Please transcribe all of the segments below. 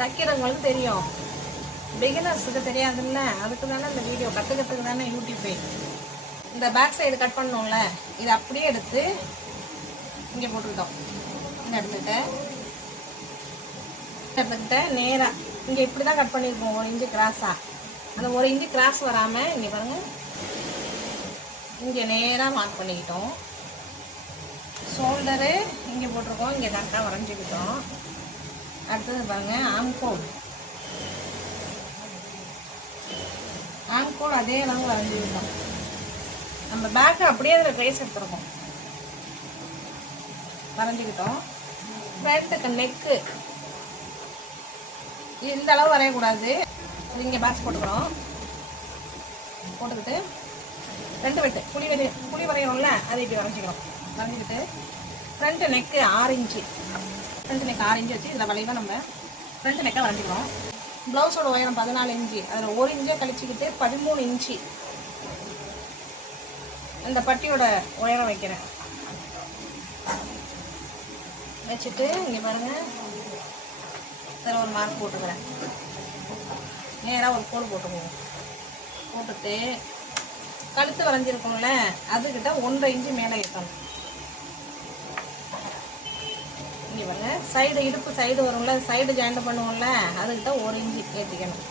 தைக்கிறவங்களுக்கு தெரியும், பிகினர்ஸுக்கு தெரியாதுல்ல. அதுக்கு தானே இந்த வீடியோ, கற்றுக்கிறதுக்கு தானே யூடியூப்பே. இந்த பேக் சைடு கட் பண்ணோம்ல, இதை அப்படியே எடுத்து இங்கே போட்டுக்கிட்டோம். இந்த எடுத்துக்கிட்ட நேராக இங்கே இப்படி தான் கட் பண்ணியிருக்கோம், 1 இன்ச்சு கிராஸாக. அந்த 1 இன்ச்சு கிராஸ் வராமல் இங்கே பாருங்கள், இங்கே நேராக மார்க் பண்ணிக்கிட்டோம். ஷோல்டரு இங்கே போட்டிருக்கோம், இங்கே கரெக்டாக வரைஞ்சிக்கிட்டோம். அடுத்தது பாருங்கள், ஆம்கோல் அதே அளவு வரைஞ்சிக்கிட்டோம். நம்ம பேக்கு அப்படியே அதில் ட்ரேஸ் எடுத்துருக்கோம், வரைஞ்சிக்கிட்டோம். ஃப்ரண்ட்டுக்கு நெக்கு இந்த அளவு வரையக்கூடாது, இங்கே பாக்ஸ் போட்டுக்கிறோம். போட்டுக்கிட்டு 2 வெட்டு புளி வரையணும்ல, அதை இப்படி வரைஞ்சிக்கிறோம். வரைஞ்சிக்கிட்டு front neck 6 inch, front neck 6 inch வச்சு இதில் வளைவாக நம்ம ஃப்ரண்ட் நெக்கை வரைஞ்சிக்கிறோம். ப்ளவுஸோட உயரம் 14 இன்ச்சு, அதில் 1 இன்ச்சை கழிச்சிக்கிட்டு 13 இன்ச்சு அந்த பட்டியோட உயரம் வைக்கிறேன். வச்சுட்டு இங்கே பாருங்கள், இதில் ஒரு மார்க் போட்டுக்கிறேன். நேராக ஒரு கோடு போட்டுக்குவோம். போட்டுட்டு கழுத்து வரைஞ்சிருக்கோம்ல, அதுக்கிட்ட 1.5 இன்ச்சு மேலே ஏற்றணும். இங்கே பாருங்க, சைடு இடுப்பு சைடு வரும்ல, சைடு ஜாயின் பண்ணுவோம்ல, அதுக்கிட்ட 1 இன்ச்சு ஏற்றிக்கணும்.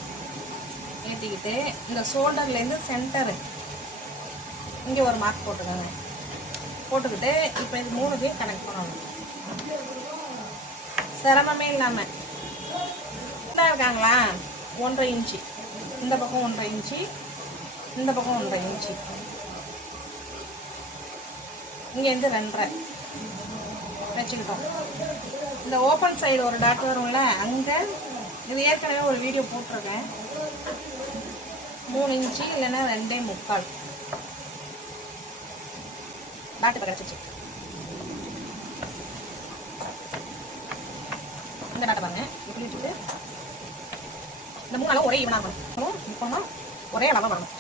ஏற்றிக்கிட்டு இந்த ஷோல்டர்லேருந்து சென்டரு இங்கே ஒரு மார்க் போட்டுக்கோங்க. போட்டுக்கிட்டு இப்போ இது 3 கனெக்ட் பண்ணணும், சிரமமே இல்லாமல். இதாக இருக்காங்களா, 1.5 இன்ச்சு இந்த பக்கம், 1.5 இன்ச்சு இந்த பக்கம், 1.5 இன்ச்சு இங்கேருந்து 2.5 வச்சுக்கிட்டோம். இந்த ஓப்பன் சைடு ஒரு டாட் வரும்ல, அங்கே இது ஏற்கனவே ஒரு வீடியோ போட்டிருக்கேன். 3 இன்ச்சு இல்லைன்னா 2.25 டாட்டு கிடச்சிச்சு. இந்த டாட்டை பாருங்க, இப்படி வச்சுட்டு இந்த 3 அளவு ஒரே ஈவனாக இருக்கணும். இப்போ ஒரே அளவாக வரணும்.